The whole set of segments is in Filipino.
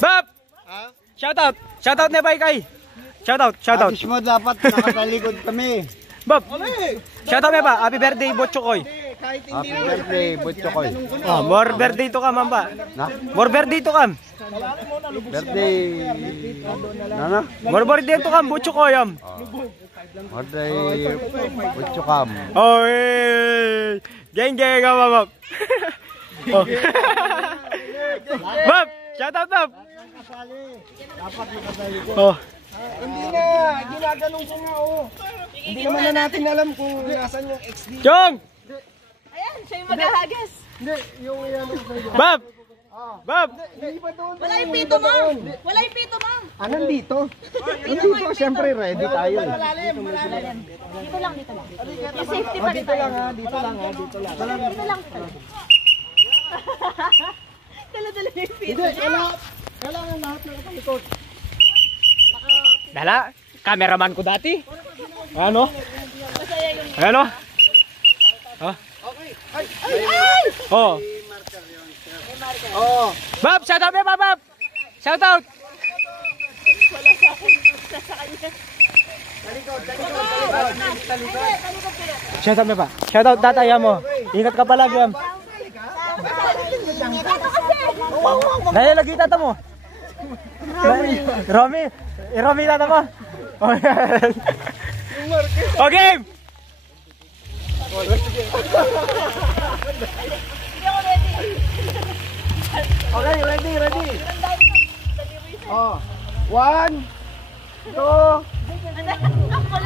Bab! Shoutout! Shoutout na ba kay? Shoutout! Shoutout! Abis mo dapat nakatalikod kami. Bab! Shoutout na ba? Happy birthday, Botchokoy! Happy birthday, Butchokoy. Oh, more birthday to kam, amba. More birthday to kam. Birthday. Nana? More birthday to kam, Botchokoy am. Birthday, Butchokam. Oh, eh. Geng ka, Bab. Oh. Bab! Shoutout, Bab! Oh. Hindi na, ginaganong ko nga oh. Hindi naman na natin alam kung nasan yung XD. Chong! Ayan, siya yung maghahagas. Hindi, yung yan. Bab! Bab! Hindi pa doon. Wala yung pito, ma'am. Wala yung pito, ma'am. Nandito. Nandito, siyempre ready tayo. Malalim. Dito lang. Yung safety pa rin Dito tayo. lang ha, dito lang. Dito lang. Dala-dala yung pito. Hindi, kailangan lahat ng kapalikot. Dala, cameraman ko dati. Ano? Ano? Oh. Oh. Oo. Bab, shout out, Bab. Shout out. Shout out, Bab. Shout out tatay mo. Ingat ka palagi, am. Dahil lagi tata mo. Romy tata mo. Okay. Okay, ready. Oh. 1, 2.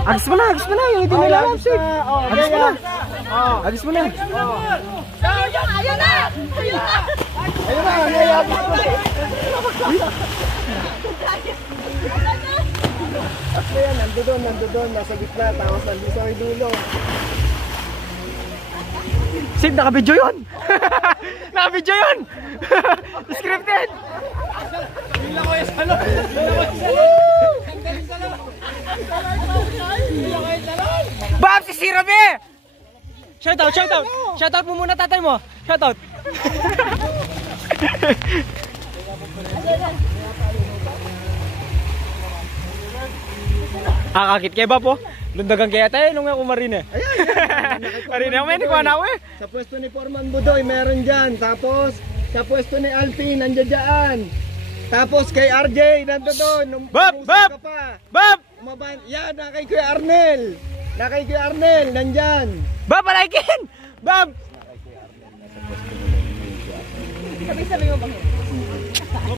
Agis mo na. Hindi nila alam, sir. Agis mo na. Agis mo na. Ayun na! Ayan, nandoon, nasa gitna, tapos nandito ay dulo. Sid, naka-video yun! Naka-video yun! Scripted! Bab, si Sirabe! Shoutout! Shoutout mo muna tatay mo! Shoutout! Kakakit kay Bab po! Lundagan kaya tayo nung ako marine. Marine ako, hindi ko anak eh. Sa pwesto ni Foreman Budoy, meron dyan. Tapos, sa pwesto ni Alpin, nandiyan dyan. Tapos kay RJ, nandoon. Bab! Yan, nakay Kuya Arnel. Nandyan. Bab, palaikin! Bab! Sabi mo bang yun?